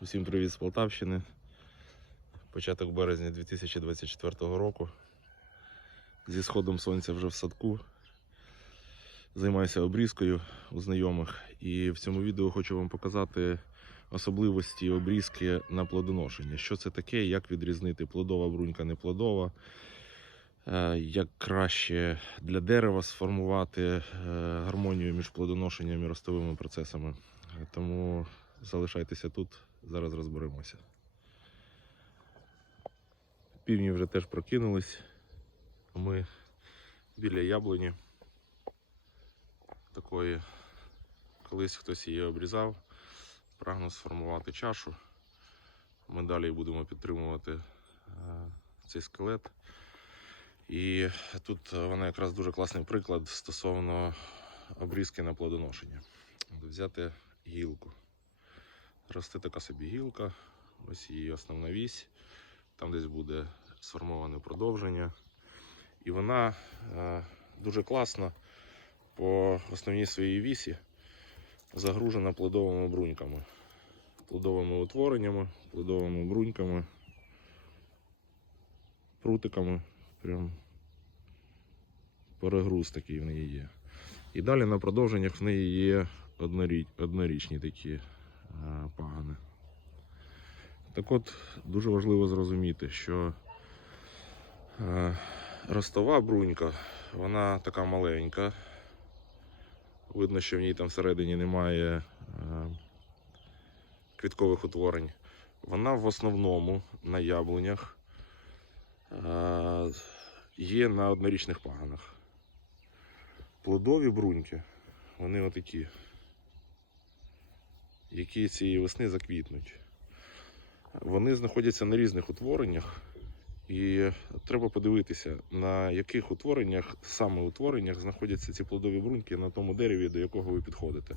Усім привіт з Полтавщини. Початок березня 2024 року. Зі сходом сонця вже в садку. Займаюся обрізкою у знайомих. І в цьому відео хочу вам показати особливості обрізки на плодоношення. Що це таке, як відрізнити плодова брунька неплодова, е, як краще для дерева сформувати е, гармонію між плодоношенням і ростовими процесами. Тому залишайтеся тут, зараз розберемося. Півні вже теж прокинулись. Ми біля яблуні. Такої, колись хтось її обрізав, прагнув сформувати чашу. Ми далі будемо підтримувати е, цей скелет. І тут вона якраз дуже класний приклад стосовно обрізки на плодоношення. Взяти гілку. Росте така собі гілка, ось її основна вісь, там десь буде сформоване продовження. І вона е, дуже класно по основній своїй вісі загружена плодовими бруньками, плодовими утвореннями, плодовими бруньками, прутиками. Прям перегруз такий в неї є. І далі на продовженнях в неї є одноріч, однорічні такі пагани. Так от, дуже важливо зрозуміти, що е, ростова брунька, вона така маленька. Видно, що в ній там всередині немає е, квіткових утворень. Вона в основному на яблунях е, є на однорічних паганах. Плодові бруньки, вони отакі, які цієї весни заквітнуть. Вони знаходяться на різних утвореннях, і треба подивитися, на яких утвореннях, саме утвореннях, знаходяться ці плодові бруньки на тому дереві, до якого ви підходите.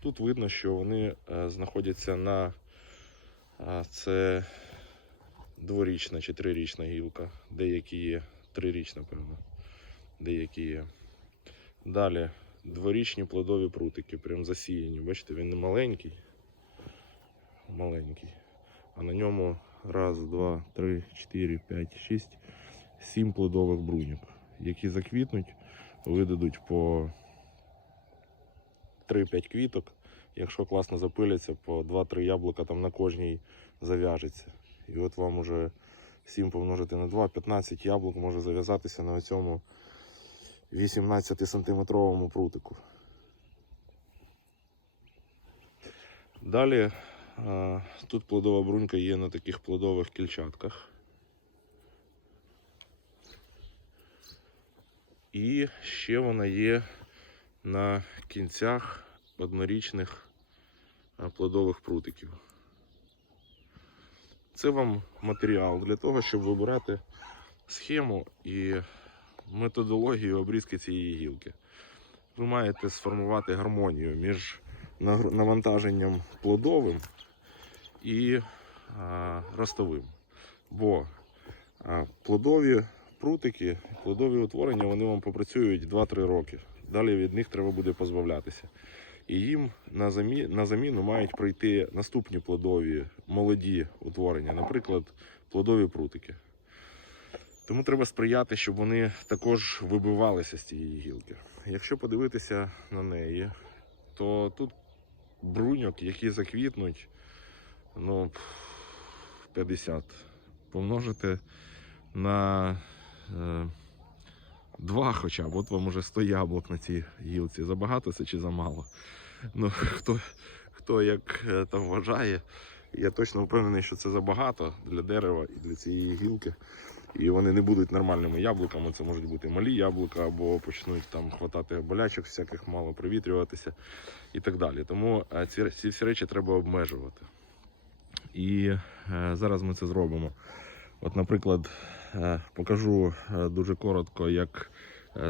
Тут видно, що вони е, знаходяться на е, це дворічна чи трирічна гілка, деякі є трирічна, певно, деякі є. Далі дворічні плодові прутики, прям засіяні. Бачите, він не маленький, маленький. А на ньому раз, два, три, чотири, п'ять, шість, сім плодових бруньок, які заквітнуть, видадуть по 3-5 квіток. Якщо класно запиляться, по 2-3 яблука там на кожній зав'яжеться. І от вам уже 7 помножити на 2, 15 яблук може зав'язатися на цьому 18 сантиметровому прутику. Далі тут плодова брунька є на таких плодових кільчатках. І ще вона є на кінцях однорічних плодових прутиків. Це вам матеріал для того, щоб вибирати схему і методологію обрізки цієї гілки. Ви маєте сформувати гармонію між навантаженням плодовим і ростовим. Бо плодові прутики, плодові утворення вони вам попрацюють 2-3 роки. Далі від них треба буде позбавлятися. І їм на, замі... на заміну мають прийти наступні плодові молоді утворення, наприклад, плодові прутики. Тому треба сприяти, щоб вони також вибивалися з цієї гілки. Якщо подивитися на неї, то тут бруньок, які заквітнуть, ну, 50. Помножити на е, 2 хоча б, от вам уже 100 яблук на цій гілці. Забагато це чи замало? Ну, хто, хто як е, там вважає, я точно впевнений, що це забагато для дерева і для цієї гілки. І вони не будуть нормальними яблуками. Це можуть бути малі яблука, або почнуть там хватати болячок, всяких мало провітрюватися і так далі. Тому е, ці, ці всі речі треба обмежувати. І е, зараз ми це зробимо. От, наприклад, е, покажу дуже коротко, як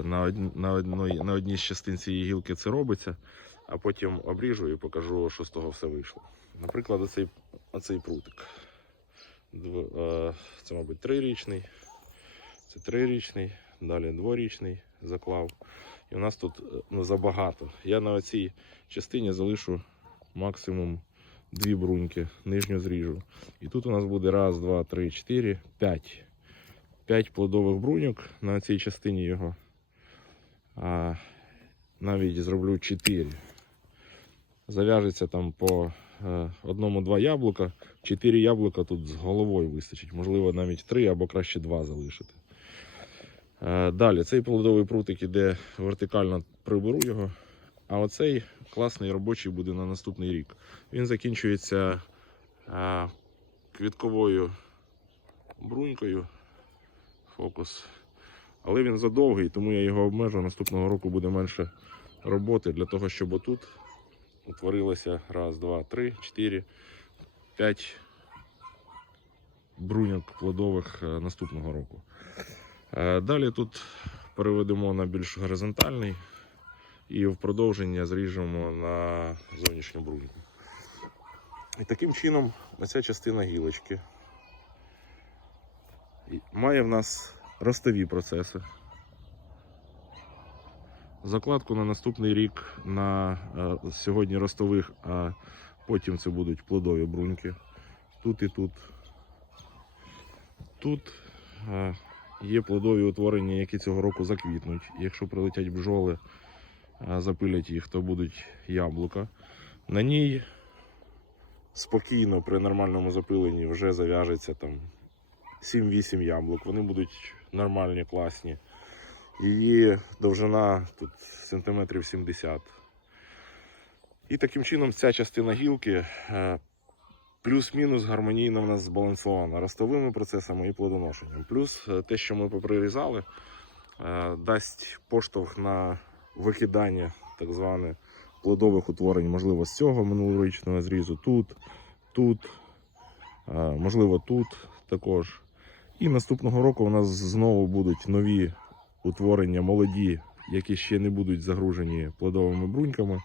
на, од... на, одній, на одній з частин цієї гілки це робиться, а потім обріжу і покажу, що з того все вийшло. Наприклад, оцей, оцей прутик. Е, Це, мабуть, трирічний, це трирічний, далі дворічний заклав. І у нас тут е, ну, забагато. Я на цій частині залишу максимум дві бруньки, нижню зріжу. І тут у нас буде раз, два, три, чотири, п'ять. П'ять плодових бруньок на цій частині його. А навіть зроблю 4. Зав'яжеться там по одному-два яблука. 4 яблука тут з головою вистачить. Можливо, навіть 3 або краще 2 залишити. Е, далі, цей плодовий прутик іде вертикально, приберу його. А оцей класний робочий буде на наступний рік. Він закінчується е, квітковою брунькою. Фокус. Але він задовгий, тому я його обмежу. Наступного року буде менше роботи для того, щоб отут утворилося раз, два, три, чотири, п'ять бруньок плодових е, наступного року. Е, Далі тут переведемо на більш горизонтальний і в продовження зріжемо на зовнішню бруньку. І таким чином оця частина гілочки має в нас ростові процеси. Закладку на наступний рік на е, сьогодні ростових, а потім це будуть плодові бруньки. Тут і тут. Тут е, є плодові утворення, які цього року заквітнуть. Якщо прилетять бджоли, е, запилять їх, то будуть яблука. На ній спокійно при нормальному запиленні вже зав'яжеться там 7-8 яблук. Вони будуть нормальні, класні. Її довжина тут сантиметрів 70. І таким чином ця частина гілки е, плюс-мінус гармонійно в нас збалансована ростовими процесами і плодоношенням. Плюс е, те, що ми поприрізали, е, дасть поштовх на викидання так зване плодових утворень, можливо, з цього минулорічного зрізу, тут, тут, можливо, тут також. І наступного року у нас знову будуть нові утворення молоді, які ще не будуть загружені плодовими бруньками,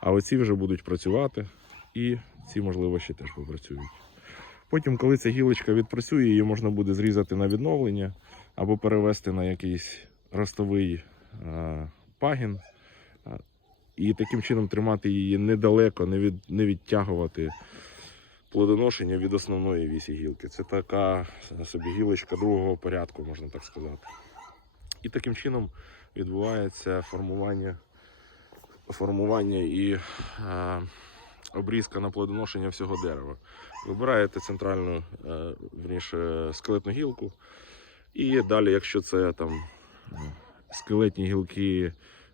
а оці вже будуть працювати, і ці, можливо, ще теж попрацюють. Потім, коли ця гілочка відпрацює, її можна буде зрізати на відновлення або перевести на якийсь ростовий е, пагін. І таким чином тримати її недалеко, не, від, не відтягувати плодоношення від основної вісі гілки. Це така собі гілочка другого порядку, можна так сказати. І таким чином відбувається формування, формування і е, обрізка на плодоношення всього дерева. Вибираєте центральну, е, верніше, скелетну гілку. І далі, якщо це там е, скелетні гілки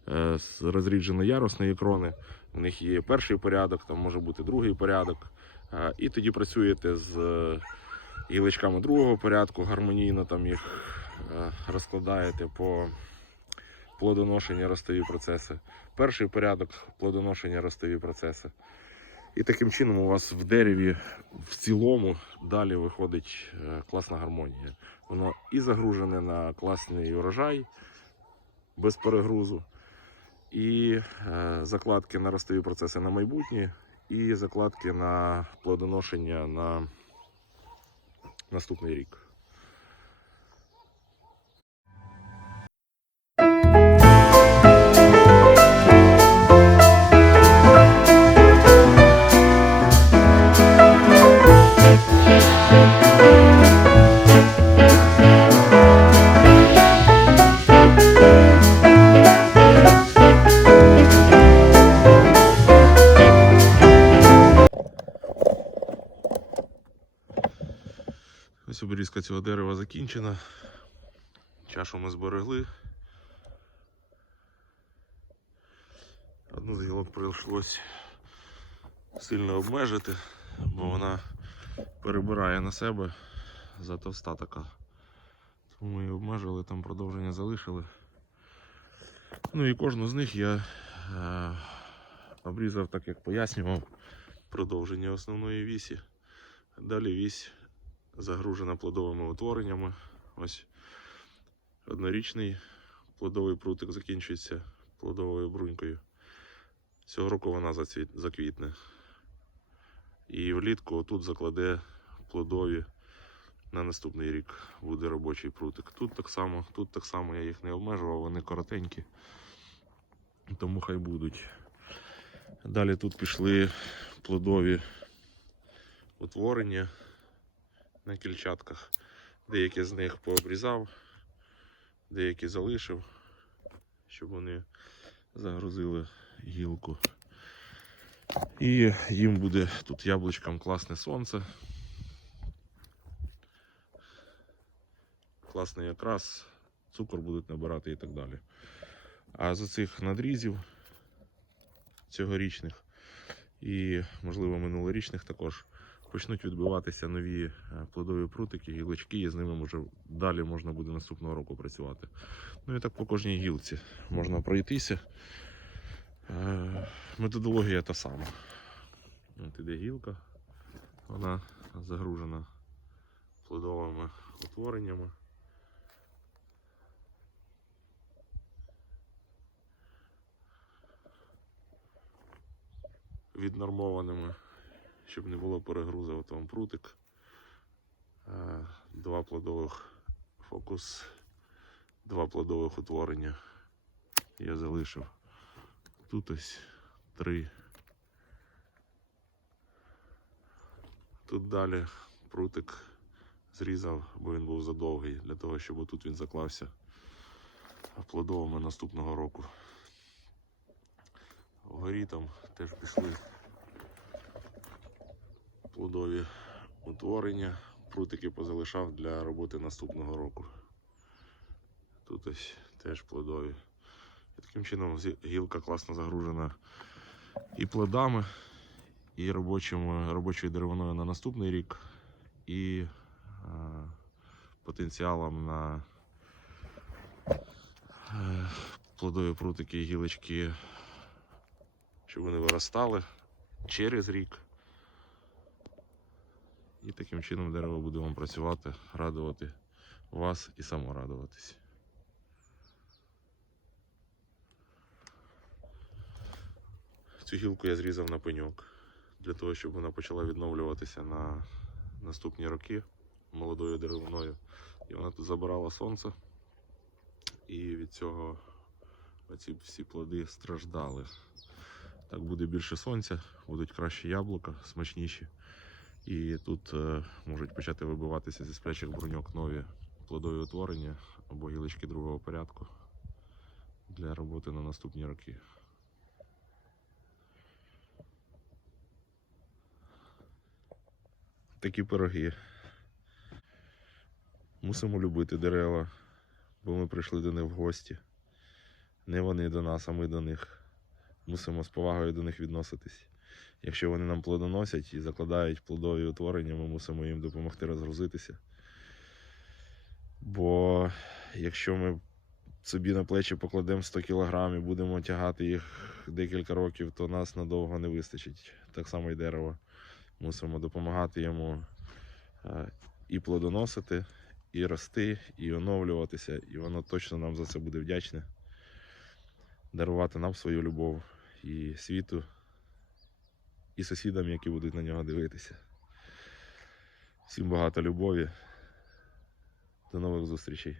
е, з розрідженої ярусної крони, в них є перший порядок, там може бути другий порядок. Е, І тоді працюєте з е, гілочками другого порядку, гармонійно там їх е, розкладаєте по плодоношення ростові процеси. Перший порядок плодоношення ростові процеси. І таким чином у вас в дереві в цілому далі виходить е, класна гармонія. Воно і загружене на класний урожай без перегрузу, і е, закладки на ростові процеси на майбутнє, і закладки на плодоношення на наступний рік. Обрізка цього дерева закінчена. Чашу ми зберегли. Одну з гілок прийшлось сильно обмежити, бо вона перебирає на себе затовста така. Тому її обмежили, там продовження залишили. Ну і кожну з них я е, обрізав так, як пояснював, продовження основної вісі. Далі вісь загружена плодовими утвореннями. Ось однорічний плодовий прутик закінчується плодовою брунькою. Цього року вона зацвіт- заквітне. І влітку тут закладе плодові на наступний рік буде робочий прутик. Тут так само, тут так само я їх не обмежував, вони коротенькі. Тому хай будуть. Далі тут пішли плодові утворення на кільчатках. Деякі з них пообрізав, деякі залишив, щоб вони загрузили гілку. І їм буде тут яблучкам класне сонце. Класний якраз, цукор будуть набирати і так далі. А з цих надрізів цьогорічних і, можливо, минулорічних також почнуть відбиватися нові е, плодові прутики, гілочки, і з ними може далі можна буде наступного року працювати. Ну і так по кожній гілці можна пройтися. Е, Методологія та сама. От іде гілка, вона загружена плодовими утвореннями. Віднормованими, щоб не було перегрузу. От вам прутик. Е, Два плодових фокус, два плодових утворення. Я залишив. Тут ось три. Тут далі прутик зрізав, бо він був задовгий, для того, щоб отут він заклався плодовими наступного року. Вгорі там теж пішли плодові утворення. Прутики позалишав для роботи наступного року. Тут ось теж плодові. І таким чином гілка класно загружена і плодами, і робочим, робочою деревиною на наступний рік, і е, потенціалом на е, плодові прутики і гілочки, щоб вони виростали через рік. І таким чином дерево буде вам працювати, радувати вас і само радуватись. Цю гілку я зрізав на пеньок для того, щоб вона почала відновлюватися на наступні роки молодою деревиною. І вона тут забирала сонце, і від цього оці всі плоди страждали. Так буде більше сонця, будуть кращі яблука, смачніші. І тут е, можуть почати вибиватися зі сплячих бруньок нові плодові утворення або гілочки другого порядку для роботи на наступні роки. Такі пироги. Мусимо любити дерева, бо ми прийшли до них в гості. Не вони до нас, а ми до них. Мусимо з повагою до них відноситись. Якщо вони нам плодоносять і закладають плодові утворення, ми мусимо їм допомогти розгрузитися. Бо якщо ми собі на плечі покладемо 100 кг і будемо тягати їх декілька років, то нас надовго не вистачить. Так само і дерево. Мусимо допомагати йому е, і плодоносити, і рости, і оновлюватися, і воно точно нам за це буде вдячне. Дарувати нам свою любов і світу, і сусідам, які будуть на нього дивитися. Всім багато любові. До нових зустрічей.